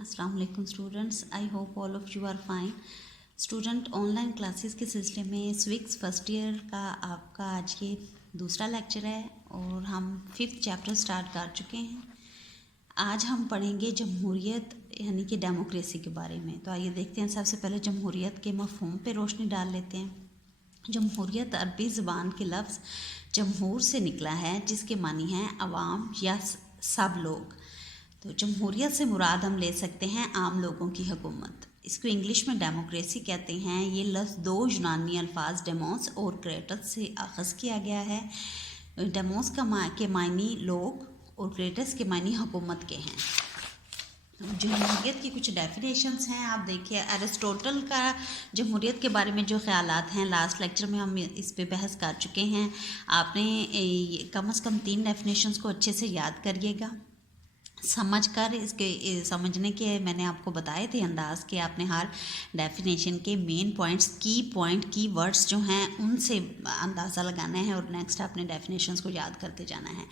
अस्सलाम वालेकुम students, I hope all of you are fine. Student, online classes के सिलसिले में स्विक्स फर्स्ट ईयर का आपका आज ये दूसरा लेक्चर है और हम 5th चैप्टर स्टार्ट कर चुके हैं। आज हम पढ़ेंगे जमहूरियत यानी कि डेमोक्रेसी के बारे में। तो आइए देखते हैं, सबसे पहले जमहूरियत के मफ़हूम पे रोशनी डाल लेते हैं। जमहूरियत अरबी ज़बान के लफ्ज़ जमहूर से निकला है, जिसके मानी हैं अवाम या सब लोग। तो जमहूरियत से मुराद हम ले सकते हैं आम लोगों की हुकूमत। इसको इंग्लिश में डेमोक्रेसी कहते हैं। ये लफ्ज़ दो यूनानी अल्फाज डेमोस और क्रेटस से अखज़ किया गया है। डेमोस के मायने लोग और क्रेटस के मायने हुकूमत के हैं। जमहूरियत की कुछ डेफिनेशंस हैं, आप देखिए। अरिस्टोटल का जमहूरियत के बारे में जो ख़यालात हैं, लास्ट लेक्चर में हम इस पे बहस कर चुके हैं। आपने कम से कम 3 डेफिनेशंस को अच्छे से याद करिएगा, समझ कर इसके समझने के मैंने आपको बताए थे अंदाज़ कि आपने हर डेफिनेशन के मेन पॉइंट्स, की वर्ड्स जो हैं उनसे अंदाज़ा लगाना है और नेक्स्ट आपने डेफिनेशंस को याद करते जाना है।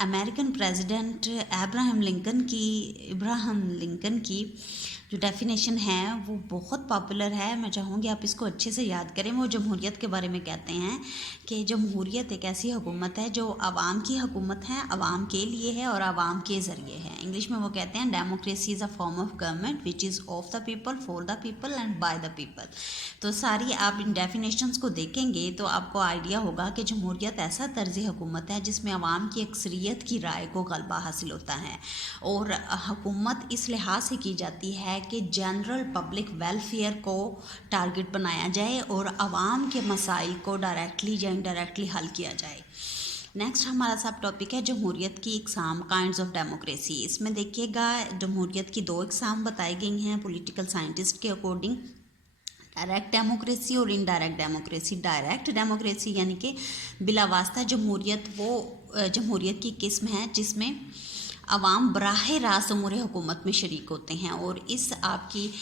अमेरिकन प्रेसिडेंट इब्राहिम लिंकन की जो डेफिनेशन है वो बहुत पॉपुलर है। मैं चाहूँगी आप इसको अच्छे से याद करें। वो जमहूरियत के बारे में कहते हैं कि जमहूरियत एक ऐसी हुकूमत है जो आवाम की हुकूमत है, आवाम के लिए है और आवाम के ज़रिए है। इंग्लिश में वो कहते हैं democracy is a form of government which is of the people, for the people and by the people. तो सारी आप इन डेफिनेशंस को देखेंगे तो आपको आइडिया होगा कि जमहूरियत ऐसा तर्ज़ हुकूमत है जिसमें आवाम की अक्सरियत की राय को गलबा हासिल होता है और हुकूमत इस लिहाज से की जाती है कि जनरल पब्लिक वेलफेयर को टारगेट बनाया जाए और आवाम के मसाइल को डायरेक्टली या इनडायरेक्टली हल किया जाए। नेक्स्ट हमारा सब टॉपिक है जमहूरियत की इकसाम, काइंड्स ऑफ डेमोक्रेसी। इसमें देखिएगा जमहूरियत की 2 इकसाम बताई गई हैं पॉलिटिकल साइंटिस्ट के अकॉर्डिंग, डायरेक्ट डेमोक्रेसी और इनडायरेक्ट डेमोक्रेसी। डायरेक्ट डेमोक्रेसी यानी कि बिला वास्ता जमहूरियत वो जमहूरियत की किस्म है जिसमें अवाम बराह रास्त उमूर हुकूमत में शरीक होते हैं। और इस आपकी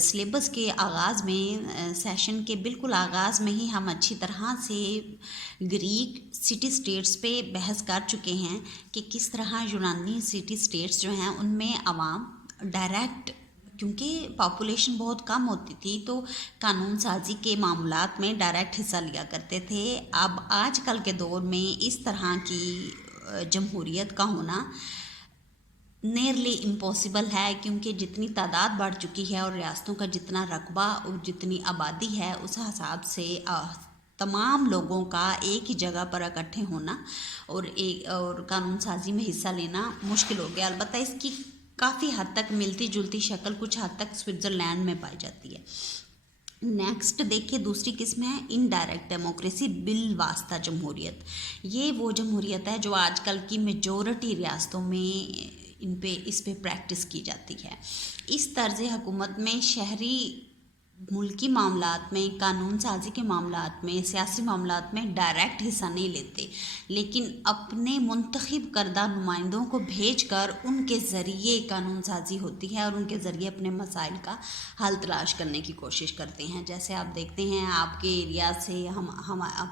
सिलेबस के आगाज़ में, सेशन के बिल्कुल आगाज़ में ही हम अच्छी तरह से ग्रीक सिटी स्टेट्स पे बहस कर चुके हैं कि किस तरह यूनानी सिटी स्टेट्स जो हैं उनमें अवाम डायरेक्ट, क्योंकि पॉपुलेशन बहुत कम होती थी तो कानून साजी के मामलात में डायरेक्ट हिस्सा लिया करते थे। अब आजकल के दौर में इस तरह की जमहूरियत का होना नियरली इम्पॉसिबल है, क्योंकि जितनी तादाद बढ़ चुकी है और रियासतों का जितना रकबा और जितनी आबादी है उस हिसाब से तमाम लोगों का एक ही जगह पर इकट्ठे होना और कानून साजी में हिस्सा लेना मुश्किल हो गया। अलबत्ता इसकी काफ़ी हद तक मिलती जुलती शक्ल कुछ हद तक स्विट्ज़रलैंड में पाई जाती है। नेक्स्ट देखिए, दूसरी किस्म है इनडायरेक्ट डेमोक्रेसी, बिल वास्ता जमहूरियत। ये वो जमहूरियत है जो आजकल की मेजॉरिटी रियासतों में इस पे प्रैक्टिस की जाती है। इस तर्ज़ हुकूमत में शहरी मुल्की मामलात में, कानून साजी के मामलात में, सियासी मामलात में डायरेक्ट हिस्सा नहीं लेते, लेकिन अपने मुंतखब करदा नुमाइंदों को भेज कर उनके ज़रिए कानून साजी होती है और उनके ज़रिए अपने मसाइल का हल तलाश करने की कोशिश करते हैं। जैसे आप देखते हैं आपके एरिया से हम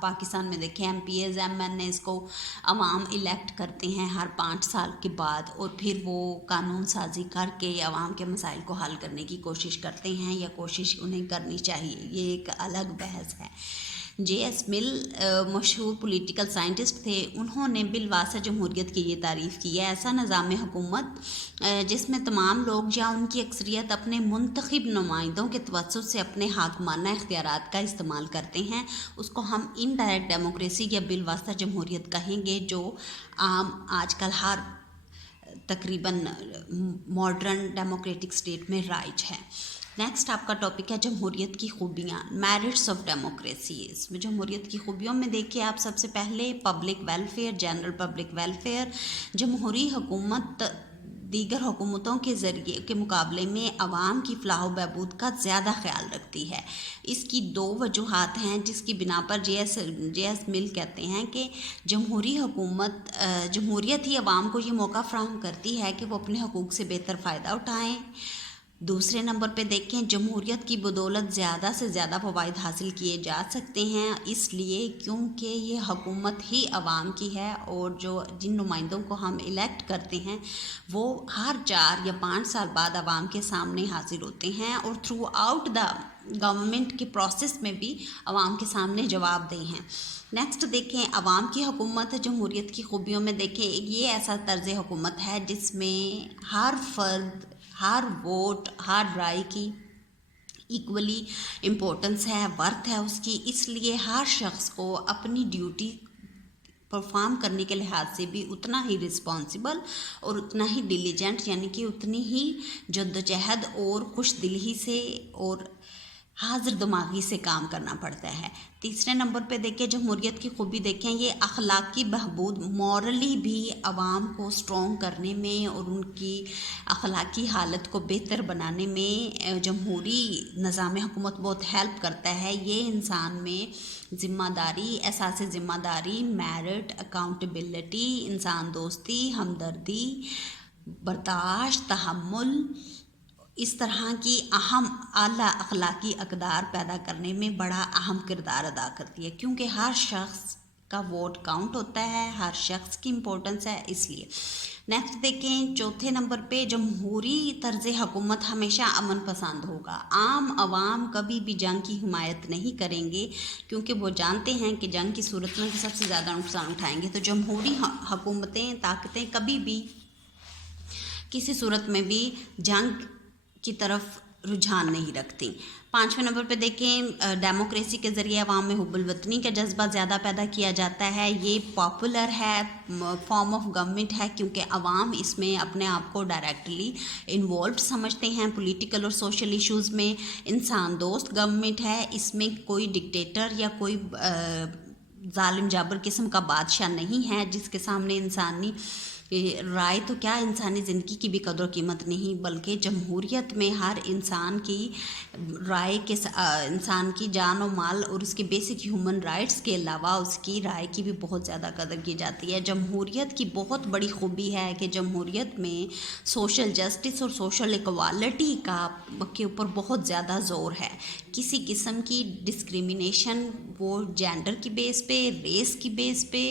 पाकिस्तान में देखें MPs MNAs को अवाम इलेक्ट करते हैं हर 5 साल के बाद और फिर वो कानून साजी करके अवाम के मसाइल को हल करने की कोशिश करते हैं या कोशिश उन्हें करनी चाहिए। ये एक अलग बहस है। JS मिल मशहूर पॉलिटिकल साइंटिस्ट थे। उन्होंने बिलवासा जमहूरियत की ये तारीफ़ की है, ऐसा निज़ाम हुकूमत जिसमें तमाम लोग या उनकी अक्सरियत अपने मुंतखब नुमाइंदों के तवस्सुत से अपने हाकमाना इख्तियारात का इस्तेमाल करते हैं, उसको हम इनडायरेक्ट डेमोक्रेसी या बिलवासा जमहूरियत कहेंगे, जो आम आजकल हर तकरीबन मॉडर्न डेमोक्रेटिक स्टेट में राइज है। नेक्स्ट आपका टॉपिक है जमहूरियत की खूबियाँ, मेरिट्स ऑफ डेमोक्रेसी। इसमें जमहूरियत की खूबियों में देखिए आप सबसे पहले public welfare, general public welfare. जमहूरी हुकूमत दीगर हुकूमतों के ज़रिए के मुकाबले में अवाम की फलाह व बहबूद का ज़्यादा ख्याल रखती है। इसकी 2 वजूहात हैं जिसकी बिना पर JS मिल कहते हैं कि जमहूरियत ही अवाम को ये मौका फ़राहम करती है कि वो अपने हकूक़ से बेहतर फ़ायदा उठाएँ, दूसरे नंबर पे देखें, जमहूरियत की बदौलत ज़्यादा से ज़्यादा फ़वाइद हासिल किए जा सकते हैं, इसलिए क्योंकि ये हुकूमत ही आवाम की है और जो जिन नुमाइंदों को हम इलेक्ट करते हैं वो हर 4 या 5 साल बाद आवाम के सामने हाजिर होते हैं और थ्रू आउट द गवर्नमेंट के प्रोसेस में भी आवाम के सामने जवाबदेह हैं। नेक्स्ट देखें, आवाम की हुकूमत जमहूरियत की खूबियों में देखें, ये ऐसा तर्ज हुकूमत है जिसमें हर फर्द, हर वोट, हर राय की इक्वली इम्पोर्टेंस है, वर्थ है उसकी, इसलिए हर शख्स को अपनी ड्यूटी परफॉर्म करने के लिहाज से भी उतना ही रिस्पॉन्सिबल और उतना ही डिलीजेंट यानी कि उतनी ही जद्दोजहद और खुश दिली से और हाजिर दिमागी से काम करना पड़ता है। तीसरे नंबर पे देखें, जमहूरियत की खूबी देखें, ये अखलाकी बहबूद, मॉरली भी आवाम को स्ट्रॉन्ग करने में और उनकी अखलाकी हालत को बेहतर बनाने में जमहूरी निज़ाम हुकूमत बहुत हेल्प करता है। ये इंसान में ज़िम्मेदारी, एहसास ज़िम्मेदारी, मेरिट, अकाउंटेबिलिटी, इंसान दोस्ती, हमदर्दी, बर्दाश्त, तहम्मुल, इस तरह की अहम आला अखलाकी अक़दार पैदा करने में बड़ा अहम किरदार अदा करती है, क्योंकि हर शख्स का वोट काउंट होता है, हर शख्स की इम्पोर्टेंस है इसलिए। नेक्स्ट देखें, चौथे नंबर पे, जमहूरी तर्ज हुकूमत हमेशा अमन पसंद होगा। आम आवाम कभी भी जंग की हिमायत नहीं करेंगे क्योंकि वो जानते हैं कि जंग की सूरत में सबसे ज़्यादा नुकसान उठाएंगे। तो जमहूरी हुकूमतें, ताकतें कभी भी किसी सूरत में भी जंग की तरफ रुझान नहीं रखती। पाँचवें नंबर पे देखें, डेमोक्रेसी के ज़रिए अवाम में हुब्बुल वतनी का जज्बा ज़्यादा पैदा किया जाता है। ये पॉपुलर है, फॉर्म ऑफ गवर्नमेंट है, क्योंकि अवाम इसमें अपने आप को डायरेक्टली इन्वॉल्व समझते हैं। पॉलिटिकल और सोशल इश्यूज़ में इंसान दोस्त गवर्नमेंट है, इसमें कोई डिक्टेटर या कोई जालिम जाबर किस्म का बादशाह नहीं है जिसके सामने इंसानी राय तो क्या, इंसानी ज़िंदगी की भी कदर कीमत नहीं, बल्कि जमहूरियत में हर इंसान की राय के इंसान की जान और माल और उसके बेसिक ह्यूमन राइट्स के अलावा उसकी राय की भी बहुत ज़्यादा कदर की जाती है। जमहूरियत की बहुत बड़ी खूबी है कि जमहूरियत में सोशल जस्टिस और सोशल इक्वालिटी के ऊपर बहुत ज़्यादा ज़ोर है। किसी किस्म की डिस्क्रिमिनेशन, वो जेंडर की बेस पे, रेस की बेस पे,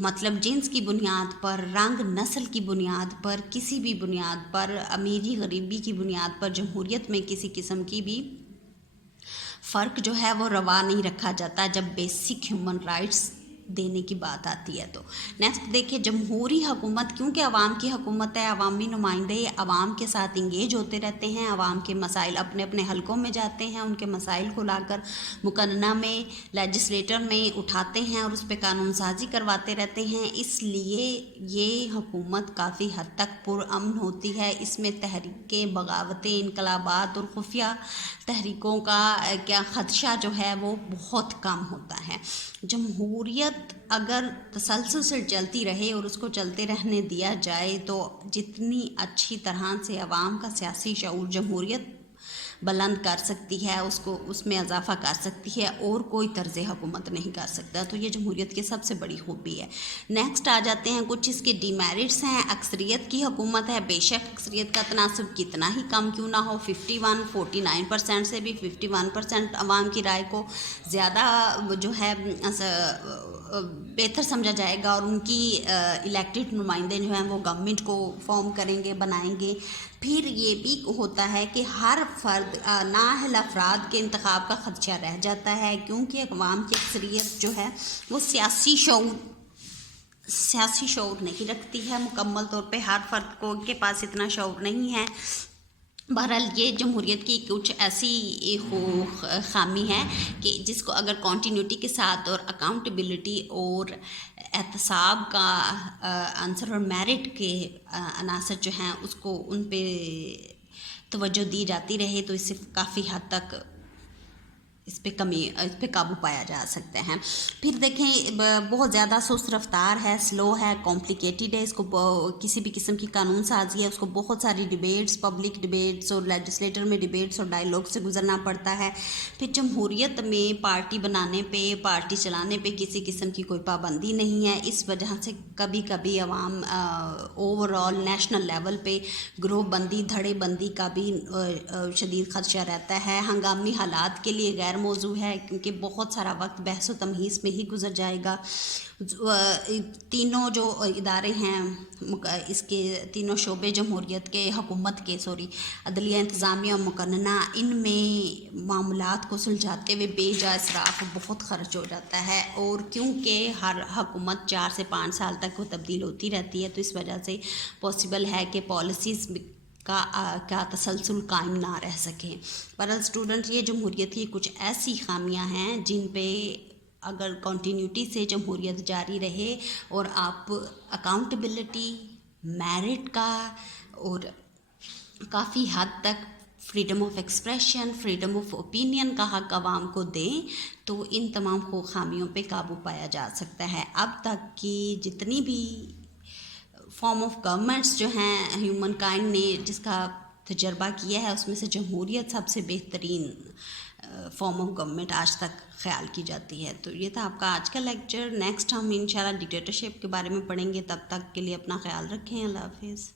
मतलब जिन्स की बुनियाद पर, रंग नस्ल की बुनियाद पर, किसी भी बुनियाद पर, अमीरी गरीबी की बुनियाद पर जमहूरियत में किसी किस्म की भी फ़र्क जो है वो रवा नहीं रखा जाता जब बेसिक ह्यूमन राइट्स देने की बात आती है। तो नेक्स्ट देखिए, जमहूरी हुकूमत क्योंकि आवाम की हुकूमत है, अवामी नुमाइंदे आवाम के साथ इंगेज होते रहते हैं, आवाम के मसाइल अपने अपने हलकों में जाते हैं, उनके मसाइल को लाकर मुकन्ना में, लेजिस्लेटर में उठाते हैं और उस पर कानून साजी करवाते रहते हैं, इसलिए ये हुकूमत काफ़ी हद तक पुरअमन होती है। इसमें तहरीकें, बगावतें, इनकलाबात और खुफिया तहरीकों का क्या खदशा जो है वो बहुत कम होता है। जमहूरियत अगर तसलसल से चलती रहे और उसको चलते रहने दिया जाए तो जितनी अच्छी तरह से आवाम का सियासी शऊर जमहूरियत बुलंद कर सकती है, उसको उसमें इजाफा कर सकती है, और कोई तर्ज हुकूमत नहीं कर सकता। तो ये जमहूरियत की सबसे बड़ी खूबी है। नेक्स्ट आ जाते हैं कुछ इसके डीमेरिट्स हैं। अक्सरियत की हुकूमत है, बेशक अक्सरियत का तनासब कितना ही कम क्यों ना हो, 49% से भी 51% अवाम की राय को ज़्यादा जो है बेहतर समझा जाएगा और उनकी इलेक्टेड नुमाइंदे जो हैं वो गवर्नमेंट को फॉर्म करेंगे, बनाएंगे। फिर ये भी होता है कि हर फर्द नाअहल अफराद के इंतखाब का खदशा रह जाता है, क्योंकि अवाम की अक्सरियत जो है वो सियासी शऊर नहीं रखती है मुकम्मल तौर पे। हर फर्द को के पास इतना शऊर नहीं है। बहरहाल ये जमहूरियत की कुछ ऐसी खामी है कि जिसको अगर कॉन्टीन्यूटी के साथ और अकाउंटेबिलिटी और एहतसाब का आंसर और मेरिट के अनासर जो हैं उसको उन पे तवज्जो दी जाती रहे तो इससे काफ़ी हद तक اس پہ قابو پایا جا سکتا ہے۔ پھر دیکھیں بہت زیادہ سست رفتار ہے، سلو ہے، کمپلیکیٹڈ ہے، اس کو کسی بھی قسم کی قانون سازی ہے اس کو بہت ساری ڈیبیٹس، پبلک ڈیبیٹس اور لیجسلیٹر میں ڈیبیٹس اور ڈائیلاگ سے گزرنا پڑتا ہے۔ پھر جمہوریت میں پارٹی بنانے پہ، پارٹی چلانے پہ کسی قسم کی کوئی پابندی نہیں ہے، اس وجہ سے کبھی کبھی عوام اوور آل نیشنل لیول پہ گروہ بندی، دھڑے بندی کا بھی شدید خدشہ رہتا ہے۔ ہنگامی حالات کے لیے غیر موزوں ہے کیونکہ بہت سارا وقت بحث و تمہیز میں ہی گزر جائے گا۔ تینوں جو ادارے ہیں، اس کے تینوں شعبے جمہوریت کے، حکومت کے عدلیہ، انتظامیہ اور مقننہ، ان میں معاملات کو سلجھاتے ہوئے بے جا اسراف بہت خرچ ہو جاتا ہے، اور کیونکہ ہر حکومت 4 سے 5 سال تک وہ تبدیل ہوتی رہتی ہے تو اس وجہ سے پاسبل ہے کہ پالیسیز کا تسلسل قائم نہ رہ سکے۔ پر اسٹوڈنٹ، یہ جمہوریت کی کچھ ایسی خامیاں ہیں جن پہ اگر کنٹینیوٹی سے جمہوریت جاری رہے اور آپ اکاؤنٹیبلٹی، میرٹ کا اور کافی حد تک freedom of expression, freedom of opinion کا حق عوام کو دیں تو ان تمام خامیوں پہ قابو پایا جا سکتا ہے۔ اب تک کی جتنی بھی فارم آف گورنمنٹس جو ہیں ہیومن کائنڈ نے جس کا تجربہ کیا ہے، اس میں سے جمہوریت سب سے بہترین فارم آف گورنمنٹ آج تک خیال کی جاتی ہے۔ تو یہ تھا آپ کا آج کا لیکچر۔ نیکسٹ ہم انشاءاللہ ڈکٹیٹرشپ کے بارے میں پڑھیں گے، تب تک کے لیے اپنا خیال رکھیں۔ اللہ حافظ۔